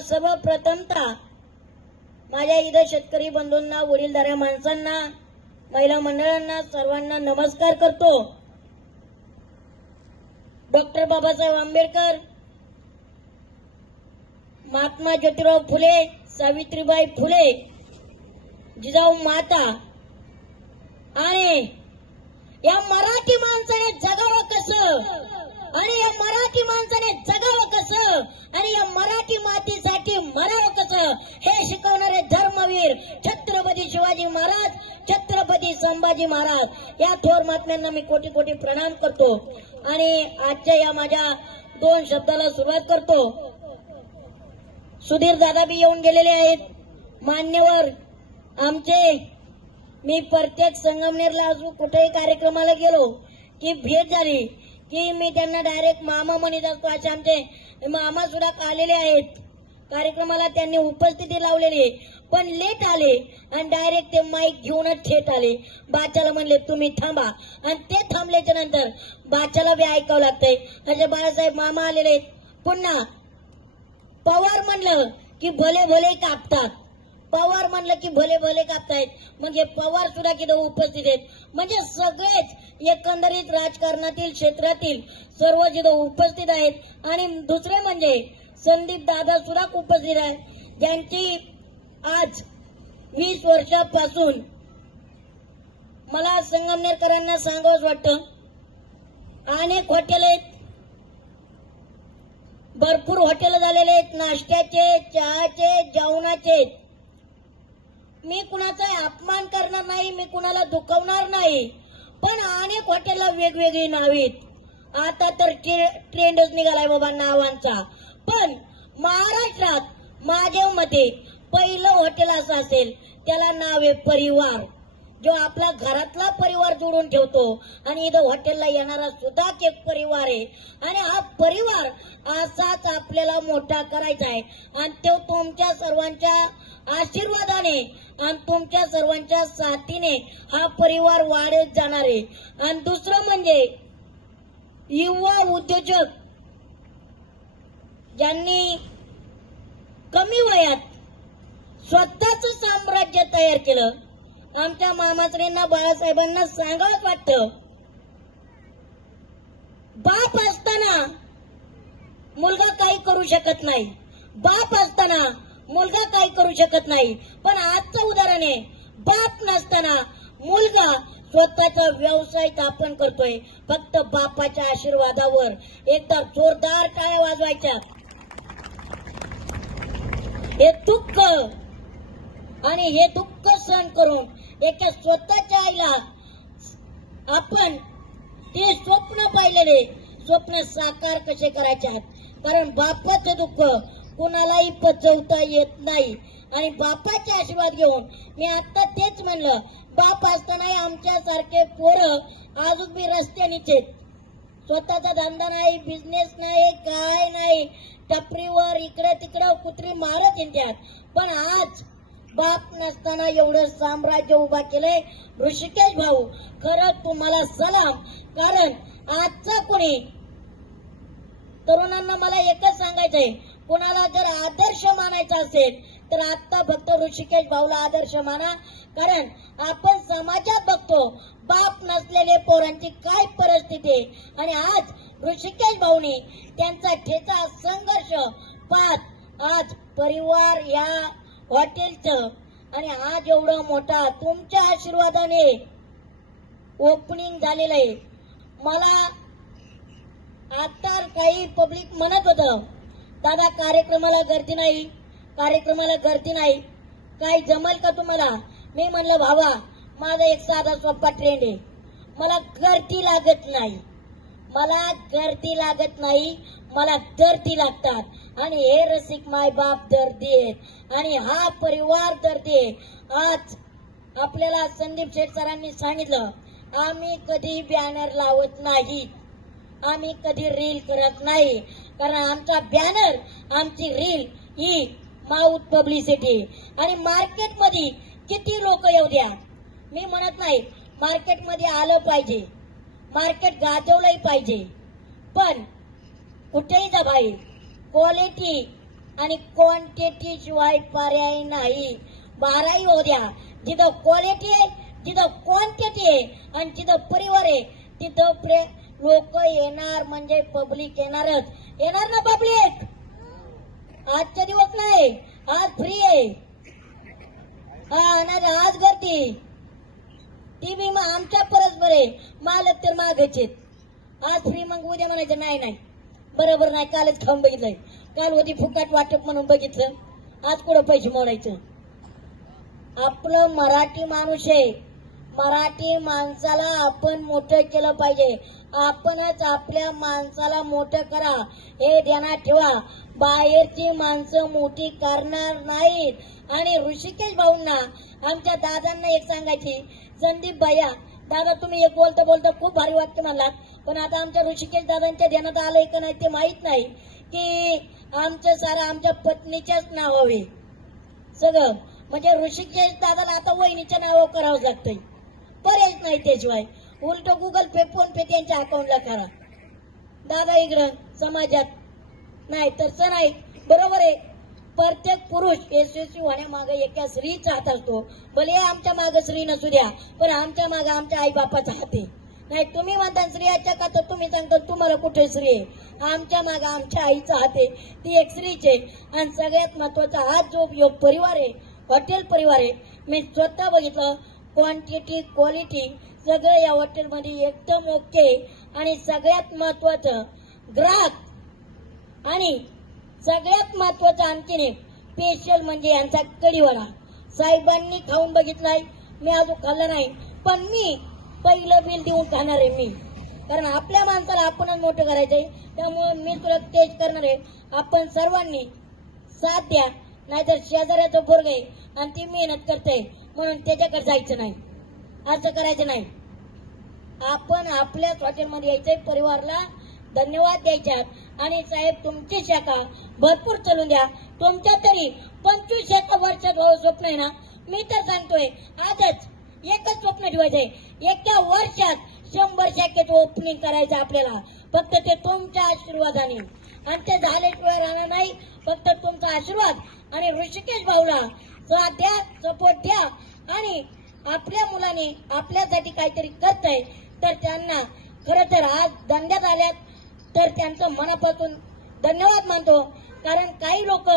सर्वप्रथमता माझ्या इथं शेतकरी बंधूंना वडीलधाऱ्या माणसांना महिला मंडळांना सर्वांना नमस्कार करतो. डॉक्टर बाबासाहेब आंबेडकर महात्मा ज्योतिराव फुले सावित्रीबाई फुले जिजाऊ माता आणि या मराठी माणसाने जगावं कसं? आणि या मराठी माणसाने जगावं कसं? आणि या मराठी मातीसाठी मरावं कसं? हे शिकवणारे धर्मवीर छत्रपती शिवाजी महाराज छत्रपती संभाजी महाराज या थोर महात्म्यांना मी कोटी कोटी प्रणाम करतो. आणि आजच्या या माझ्या दोन शब्दाला सुरुवात करतो. सुधीर दादा बी येऊन गेलेले आहेत. मान्यवर आमचे. मी प्रत्येक संगमनेरला अजून कुठेही कार्यक्रमाला गेलो की भेट झाली. की मी त्यांना डायरेक्ट मामा म्हणत असतो असे आमचे मामा सुद्धा आलेले आहेत. कार्यक्रमाला त्यांनी उपस्थिती लावलेली आहे. पण लेट आले आणि डायरेक्ट ते माईक घेऊनच थेट आले. बाच्याला म्हणले तुम्ही थांबा. आणि ते थांबल्याच्या नंतर बाच्याला बी ऐकावं लागतंय. म्हणजे बाळासाहेब मामा आलेले आहेत. पुन्हा पवार म्हणलं की भले भले कापतात. पवार म्हणलं की भले भले कापतायत. मग हे पवार सुद्धा किती उपस्थित आहेत. म्हणजे सगळेच एकंदरीत राजकारणातील क्षेत्रातील सर्व जिथं उपस्थित आहेत. आणि दुसरे म्हणजे संदीप दादा सुद्धा उपस्थित आहेत ज्यांची आज वीस वर्षापासून मला संगमनेरकरांना सांगावंच वाटतं. अनेक हॉटेल आहेत. भरपूर हॉटेल झालेले आहेत. नाश्त्याचे चहाचे जेवणाचे मी कुणाचा अपमान करणार नाही मी कुणाला दुखवणार नाही. पण अनेक हॉटेलला वेगवेगळी नावेत. आता तर ट्रे- ट्रेंडच निघालाय बाबा नावांचा. पण महाराष्ट्रात माझ्या मते पहिलं हॉटेल असं असेल त्याला नाव आहे परिवार. जो आपला घरातला परिवार जोडून ठेवतो आणि इथं हॉटेलला येणारा सुद्धा एक परिवार आहे. आणि हा परिवार असाच आपल्याला मोठा करायचा आहे. आणि तो तुमच्या सर्वांच्या आशीर्वादाने आणि तुमच्या सर्वांच्या साथीने हा परिवार वाढत जाणार आहे. आणि दुसरं म्हणजे युवा उद्योजक ज्यांनी कमी वयात स्वतःच साम्राज्य तयार केलं. आमच्या मामाश्रींना बाळासाहेबांना सांगावंच वाटतं बाप असताना मुलगा काही करू शकत नाही. बाप असताना मुलगा काही करू शकत नाही. पण आजचं उदाहरण आहे बाप नसताना मुलगा स्वतःचा व्यवसाय स्थापन करतोय. फक्त बापाच्या आशीर्वादावर एकदा जोरदार टाळ्या वाजवायच्या. हे दुःख आणि हे दुःख सहन करून एका स्वतःच्या आईला आपण ते स्वप्न पाहिलेले स्वप्न साकार कसे करायचे आहेत? कारण बापाचं दुःख कुणालाही पचवता येत नाही. आणि बापाचे आशीर्वाद घेऊन मी आता तेच म्हणलं बाप असतानाही आमच्या सारखे पोरं अजून बी रस्त्यानीच स्वतःचा धंदा नाही बिझनेस नाही काय नाही. टपरीवर इकडे तिकडे कुत्री मारत येतात पण आज बाप नसताना एवढं साम्राज्य उभा केलंय. ऋषिकेश भाऊ खरंच तुम्हाला सलाम. कारण आजचा कोणी तरुणांना मला एकच सांगायचंय. कोणाला जर आदर्श मानायचा असेल तर आता फक्त ऋषिकेश भाऊला आदर्श माना. कारण आपण समाजात बघतो बाप नसलेले पोरांची काय परिस्थिती आहे? आणि आज ऋषिकेश भाऊनी त्यांचा ठेचा संघर्ष पाहत आज परिवार या हॉटेलचं आणि आज एवढं मोठा तुमच्या आशीर्वादाने ओपनिंग झालेलं आहे. मला आता काही पब्लिक म्हणत होतं. दादा कार्यक्रमाला गर्दी नाही. कार्यक्रमाला गर्दी नाही. काय जमल का तुम्हाला? मी म्हणलं भावा माझा एक साधा सोपा ट्रेंड आहे. मला गर्दी लागत नाही. मला गर्दी लागत नाही. मला दर्दी लागतात. आणि हे रसिक माय बाप दर्दी आहेत. आणि हा परिवार दर्दी आहे. आज आपल्याला संदीप शेठ सरांनी सांगितलं आम्ही कधी बॅनर लावत नाही. आम्ही कधी रील करत नाही. कारण आमचा बॅनर आमची रील ही माऊथ पब्लिसिटी आणि मार्केटमध्ये किती लोक येऊ द्या? मी म्हणत नाही मार्केटमध्ये आलं पाहिजे. मार्केट गाजवलंही पाहिजे. पण कुठेही जा भाई क्वालिटी आणि क्वांटिटी शिवाय पर्याय नाही. बाराही होऊ द्या. जिथं क्वालिटी आहे जिथं क्वांटिटी आहे आणि जिथं परिवार आहे तिथं लोक येणार म्हणजे पब्लिक येणारच. येणार ना पब्लिक आजचा दिवस नाही आज फ्री आहे. हा नाही आज गर्दी. ती बी मग आमच्या परस्पर आहे मालक तर मागच आहेत. आज फ्री मग उद्या म्हणायचं नाही नाही. बरोबर नाही कालच खाऊन बघितलंय. काल होती फुकाट वाटप म्हणून बघितलं. आज कुठं पैसे मोडायचं? आपलं मराठी माणूस आहे. मराठी माणसाला आपण मोठं केलं पाहिजे. आपणच आपल्या माणसाला मोठं करा. हे ध्यानात ठेवा. बाहेरची माणसं मोठी करणार नाहीत. आणि ऋषिकेश भाऊंना आमच्या दादांना एक सांगायची. संदीप भैया दादा तुम्ही एक बोलता बोलता खूप भारी वाटतं म्हणलात. पण आता आमच्या ऋषिकेश दादांच्या ध्यानात आलंय का नाही ते माहीत नाही. की आमचं सारं आमच्या पत्नीच्याच नावावे सगळं. म्हणजे ऋषिकेश दादाला आता वहिनीच्या नावावर करावं लागतंय. पर्यायच नाही त्याशिवाय उलट गुगल पे फोन पे त्यांच्या अकाउंटला करा. दादा इकडं समाजात नाही तसं नाही बरोबर आहे. प्रत्येक पुरुष यशस्वी होण्यामागे एका स्त्रीचा हात असतो. भले आमच्या मागे स्त्री नसू द्या पण आमच्या मागे आमच्या आई बापाचा हात आहे. नाही तुम्ही म्हणता स्त्रियाच्या का तर तुम्ही सांगता तुम्हाला कुठे स्त्री आहे? आमच्या मागे आमच्या आईचा हात आहे. ती एक स्त्रीच आहे. आणि सगळ्यात महत्त्वाचा हा जो योग परिवार आहे हॉटेल परिवार आहे. मी स्वतः बघितलं क्वांटिटी क्वालिटी सगळं या हॉटेलमध्ये एकदम ओके आणि सगळ्यात महत्वाचं ग्राहक आणि सगळ्यात महत्वाचं आणखीन एक स्पेशल म्हणजे यांचा कडीवडा साहेबांनी खाऊन बघितलाय मी अजून खाल्लं नाही पण मी पहिलं बिल देऊन खाणार आहे मी. कारण आपल्या माणसाला आपणच मोठं करायचंय त्यामुळे मी तुला टेस्ट करणार आहे. आपण सर्वांनी साथ द्या नाहीतर शेजाऱ्याचं पोरग आहे आणि ती मेहनत करते. म्हणून त्याच्याकडे जायचं नाही. असं करायचं नाही. आपण आपल्याच हॉटेलमध्ये यायचंय परिवारला धन्यवाद द्यायच्यात. आणि साहेब तुमची शाखा भरपूर चालून द्या. तुमच्या तरी पंचवीस एक वर्षात भाऊ स्वप्न आहे ना? मी तर सांगतोय आजच एकच स्वप्न ठेवायचंय. एका वर्षात शंभर शाखेचं ओपनिंग करायचं आपल्याला. फक्त ते तुमच्या आशीर्वादाने. आणि ते झाल्याशिवाय राहणार नाही. फक्त तुमचा आशीर्वाद. आणि ऋषिकेश भाऊला साथ द्या सपोर्ट द्या आणि आपल्या मुलाने आपल्यासाठी काहीतरी करतय तर त्यांना खर तर आज धंद्यात आल्यात तर त्यांचं मनापासून धन्यवाद मानतो. कारण काही लोक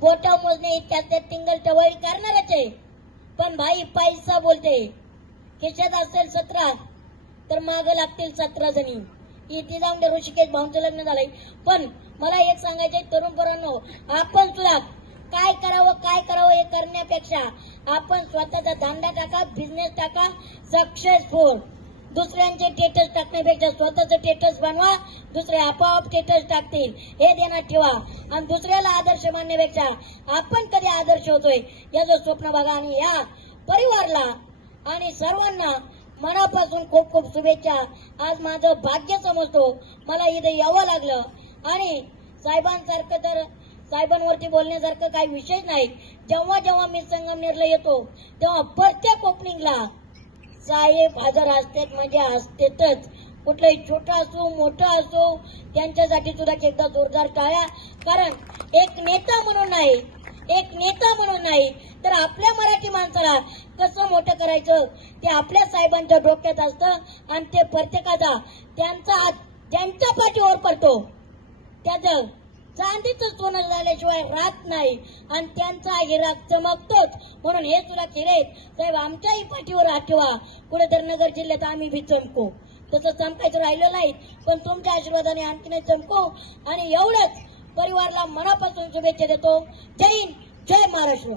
बोटा मोजणे इतक्यात ते टिंगल टवळी करणारच आहे. पण भाई पैसा बोलते. खिशात असेल सतरा तर माग लागतील सतरा जणी. इथे जाऊन ऋषिकेश भाऊंचं लग्न झालंय. पण मला एक सांगायचंय तरुण पोरांनो आपण सुद्धा काय करावं काय करावं हे करण्यापेक्षा आपण स्वतःचा धंदा टाका बिझनेस टाका सक्सेसफुल दुसऱ्यांचे स्टेटस टाकण्यापेक्षा स्वतःचं स्टेटस बनवा दुसरे आपोआप स्टेटस टाकतील. हे देण्यात ठेवा. आणि दुसऱ्याला आदर्श मानण्यापेक्षा आपण कधी आदर्श होतोय याचं स्वप्न बघा आणि या परिवारला आणि सर्वांना मनापासून खूप खूप शुभेच्छा. आज माझं भाग्य समजतो. मला इथे यावं लागलं. आणि साहेबांसारखं तर साहेबांवरती बोलण्यासारखं काही विषय नाही. जेव्हा जेव्हा मी संगमनेरला येतो तेव्हा प्रत्येक ओपनिंगला साहेब हजर असतात म्हणजे असतेच कुठलंही छोटं असो मोठं असो त्यांच्यासाठी सुद्धा एकदा जोरदार टाळ्या. कारण एक नेता म्हणून नाही एक नेता म्हणून नाही तर आपल्या मराठी माणसाला कसं मोठं करायचं? ते आपल्या साहेबांच्या डोक्यात असतं आणि ते प्रत्येकाचा त्यांचा त्यांच्या पाठीवर पडतो त्याचं चांदीचं सोनं झाल्याशिवाय राहत नाही. आणि त्यांचा हिरा चमकतोच. म्हणून हे तुला केले साहेब आमच्याही पाठीवर आठवा. कुठेतरी नगर जिल्ह्यात आम्ही बी चमको. तसं चमकायचं राहिलं नाही पण तुमच्या आशीर्वादाने आणखीन चमको. आणि एवढंच. परिवारला मनापासून शुभेच्छा देतो. जय हिंद. जय महाराष्ट्र.